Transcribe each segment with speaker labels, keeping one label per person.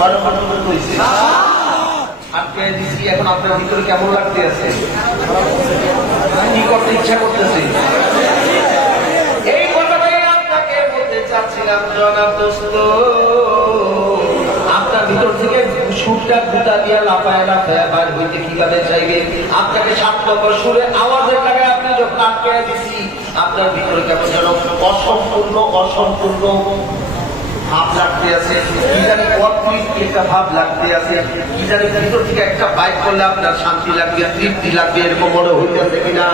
Speaker 1: হয়েছে আটকে দিচ্ছি এখন আপনার ভিতরে কেমন লাগতে আছে? কি করতে ইচ্ছা করতেছে? আপনার ভিতর থেকে সুরটা গুতা দিয়া লাফায় লাফায় বার হইতে কীভাবে চাইবে? আপনাকে সাত নম্বর সুরে আওয়াজের টাকায় আপনি যখন আটকে দিছি, আপনার ভিতরে কেমন যেন অসম্পূর্ণ অসম্পূর্ণ ভাব লাগতে আছে। কি জানি অদ্ভুত একটা ভাব লাগতে আছে। কি জানি ভিতর থেকে একটা বাইক করলে আপনার শান্তি লাগবে, তৃপ্তি লাগবে, এরকম মনে হইতেছে কিনা।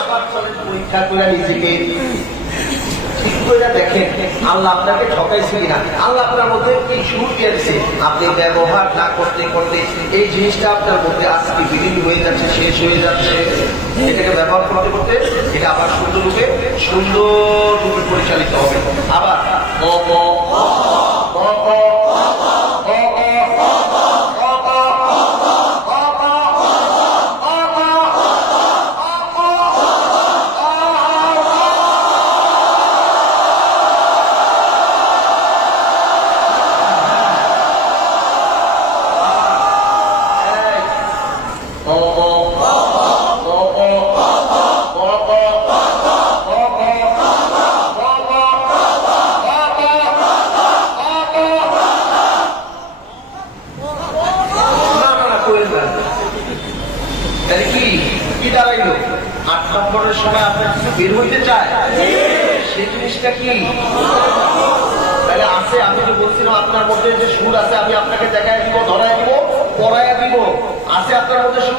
Speaker 1: আবার চলেন পরীক্ষা করে নিজেকে। দেখেন, আল্লাহ আপনাকে ঠকাইছে কিনা। আল্লাহ আপনার মধ্যে কি সুর দিয়েছে। আপনি ব্যবহার না করতে করতে এই জিনিসটা আপনার মধ্যে আজকে বিলীন হয়ে যাচ্ছে, শেষ হয়ে যাচ্ছে। এটাকে ব্যবহার করতে করতে এটা আবার সুন্দর সুন্দর রূপে পরিচালিত হবে। আবার অ অ অ অ অ না, না, না, করেন না। তাহলে কি কি দাঁড়াইলো আট নম্বরের সময় আপনার কিছু বের হইতে চায় সেই জিনিসটা কি তাহলে আছে আমি যে বলছিলাম আপনার মধ্যে যে সুর আছে আমি আপনাকে দেখায় দিব ধরায় দিব পড়ায় দিব আছে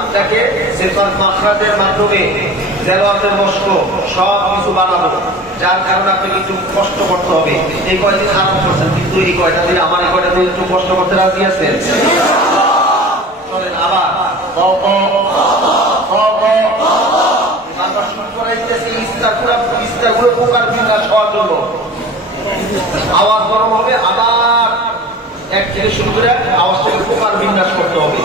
Speaker 1: আপনাকে সেফার মাখরাজের মাধ্যমে জেলাতের মস্ক সব কিছু বানাবো, যার কারণে আপনাকে একটু কষ্ট করতে হবে। এই কয়দিন আরাম করছেন, কিন্তু এই কয়টা দিন, আমার এই কয়টা দিন একটু কষ্ট করতে রাজি আছেন? আওয়াজ গরম হবে, আবার এক থেকে শুরু করে আওয়াজটাকে পোকার বিন্যাস করতে হবে।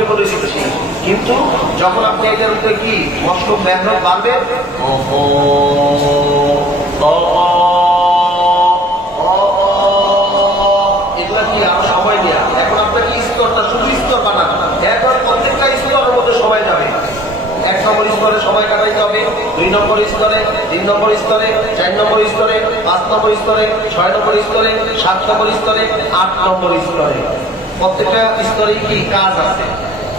Speaker 1: হবে বলে শুনেছি। কিন্তু যখন আপনি এটার উপরে কি মশলো ব্যাঘ্র বাড়বে? প্রত্যেকটা দুই নম্বর স্তরে, তিন নম্বর স্তরে, চার নম্বর স্তরে, পাঁচ নম্বর স্তরে, ছয় স্তরে, সাত নম্বর স্তরে, আট নম্বর স্তরে। প্রত্যেকটা কি কাজ আছে?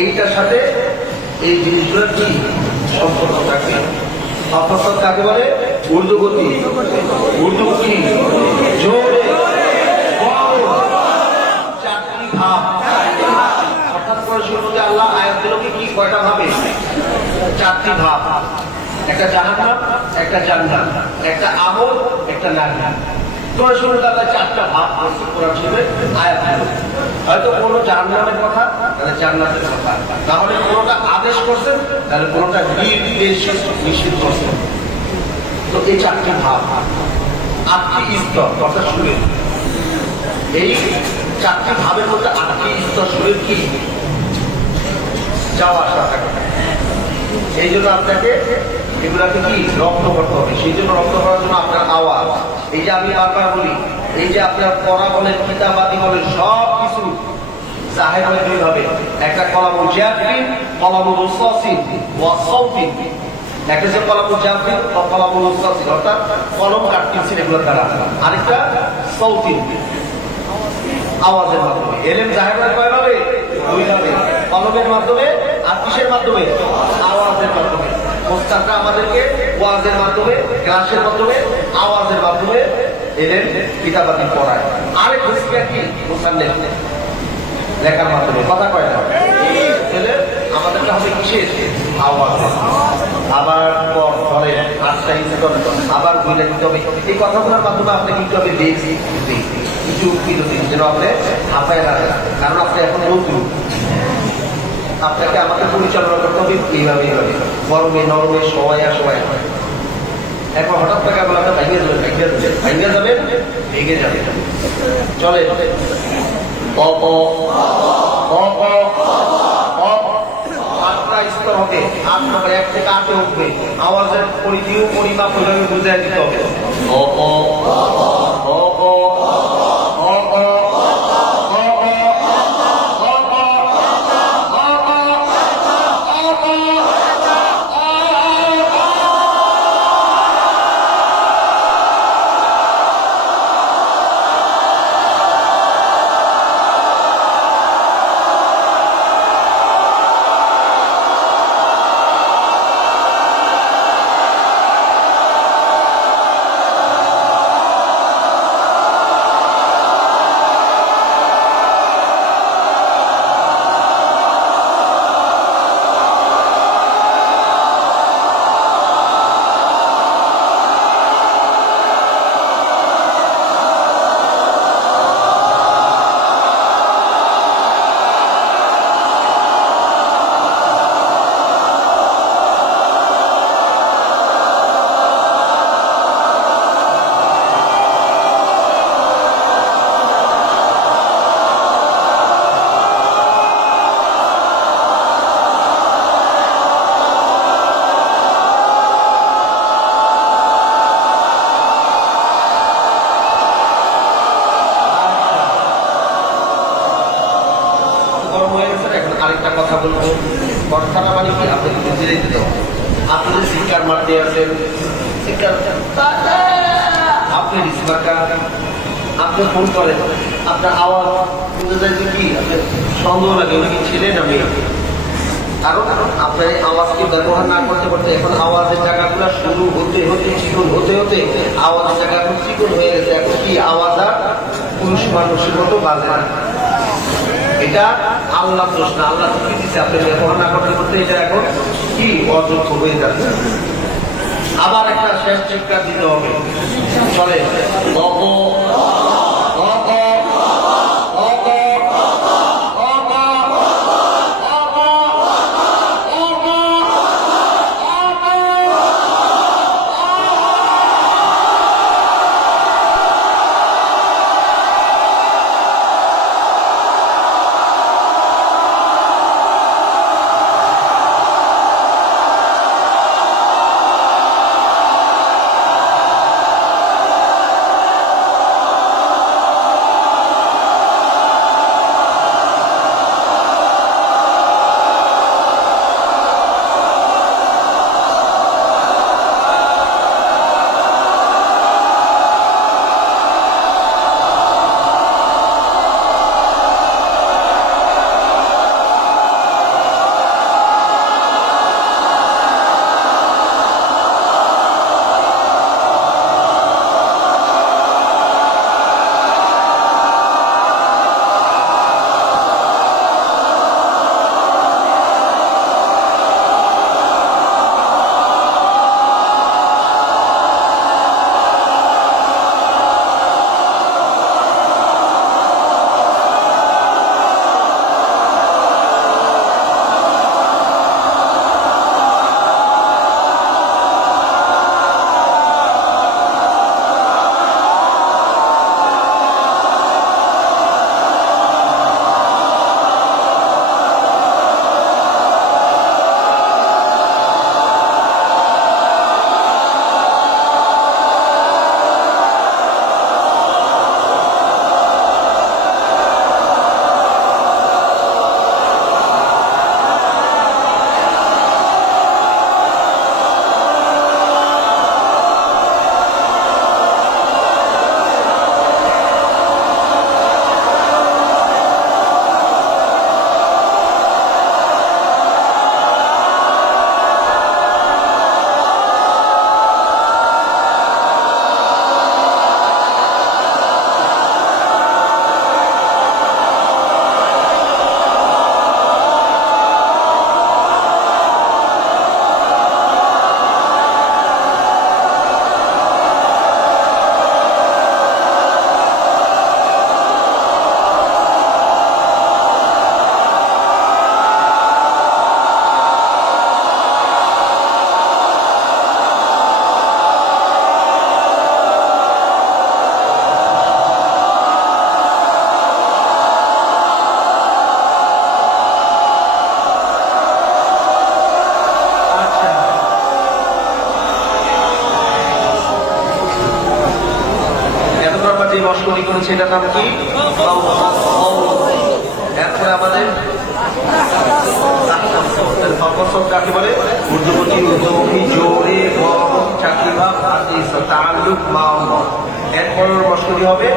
Speaker 1: এইটার সাথে এই জিনিসগুলোর কি সম্পর্ক থাকে? অপসদ কাকে বলে? ঊর্ধ্বগতি। ঊর্ধ্বমুখী জোরে। অর্থাৎ কি কয়টা ভাবে? একটা জাহান্নাম, একটা জান্নাত। একটা আমল, একটা নাগনা পরিশুর মধ্যে আল্লাহ চারটা ভাব করছে কোরআন আয়াতগুলো হয়তো কোনো জাহান্নামের কথা, তাহলে জান্নাতের কথা। না হলে কোনোটা আদেশ করছেন, তাহলে কোনোটা নিষেধ করছেন। তো এই চারটি ভাব। আটটি স্তর কথা শুনে এই চারটি ভাবের মধ্যে আটটি স্তর শরীর কি? যাওয়া, আসা, থাকে। এই জন্য আপনাকে এগুলাকে কি? রক্ত করতে হবে। সেই জন্য রক্ত করার জন্য আপনার আওয়াজ। এই যে আমি বারবার বলি এই যে আপনার পড়া বলেন কিতাবাদি বলেন, সব কিছু জাহের হয় দুই ভাবে। একটা কলামুল জাফরিন, কলামুল উসাসিন ওয়া সাউতিন একটা যে কলামুল জাফরিন ও কলামুল উসাসিন, অর্থাৎ কলম কাটতেছেন এগুলোর দ্বারা। আরেকটা সৌতিন আওয়াজের মাধ্যমে। এলেম জাহের হয় কয়ভাবে দুই ভাবে। কলমের মাধ্যমে আর কিসের মাধ্যমে? আওয়াজের মাধ্যমে। মোস্তাকরা আমাদেরকে ওয়াজের মাধ্যমে ক্লাসের মাধ্যমে, আওয়াজের মাধ্যমে এলেন কিতাবাদি পড়ায়। আরেক হুসিয়া কি? মোসান্নে লেখার মাধ্যমে। কথা কয় না। তাহলে আমাদেরকে হবে কিসের? আওয়াজ। আবার পর ধরে আটটা স্তর আবার বইলে দিতে হবে। এই কথাগুলোর মাধ্যমে আপনাকে কি হবে দেখছি কিছু বিরতি যেন আপনি হাতায় রাখেন কারণ আপনি এখন নতুন আপনাকে আমাকে পরিচালনা করতে হবে, এইভাবে এইভাবে। গরমে, নরমে, সবাই আর সবাই এখন হঠাৎ টাকা বলে আপনার ভাইঙ্গে যাবেন ভাইঙ্গে যাবেন ভাইঙ্গে যাবেন ভেঙে যাবে। চলে। অ অ আটটা স্তর হবে, আট এক থেকে আটে উঠবে। আওয়াজের পরিধিও পরিমাপ বুঝাই দিতে হবে। থানা মানে কি? আপনাকে বুঝে দিতে হবে আপনি যে শিক্ষার মারতে আছেন শিক্ষার আপনি রিসমাকা আপনি ফোন করেন। আপনার আওয়াজ বুঝে যায় যে কি? আপনার সন্দেহ লাগে উনি কি ছেলে না মেয়ে? কারণ আপনার আওয়াজকে ব্যবহার না করতে করতে এখন আওয়াজের জায়গাগুলো শুরু হতে হতে চিকন হতে হতে আওয়াজের জায়গা এখন চিকন হয়ে গেছে। এখন কি আওয়াজ আর পুরুষ মানুষের মতো বাজে না। এটা আল্লাহ দোষ না আল্লাহ কি দিচ্ছে আপনি না করতে করতে এটা এখন কি অযোগ্য হয়ে যাচ্ছে? আবার একটা শেষ চিৎকার দিতে হবে। চলে ফকসব কাকে বলে? ঊর্ধ্বগতি ঊর্ধ্বমুখী জোরে এরপর মস্করি হবে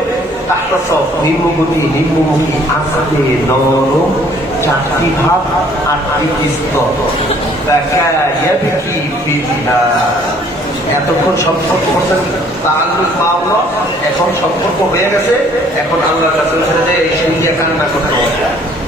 Speaker 1: তাহসব নিম্নগতি, নিম্নমুখী, আস্তে, নরম, চারটি ভাব আটটি এতক্ষণ সম্পর্ক করতেন তাল্লুক মামলা এখন সম্পর্ক হয়ে গেছে, এখন আল্লাহর কাছে এই সঙ্গে কান্না করতে হবে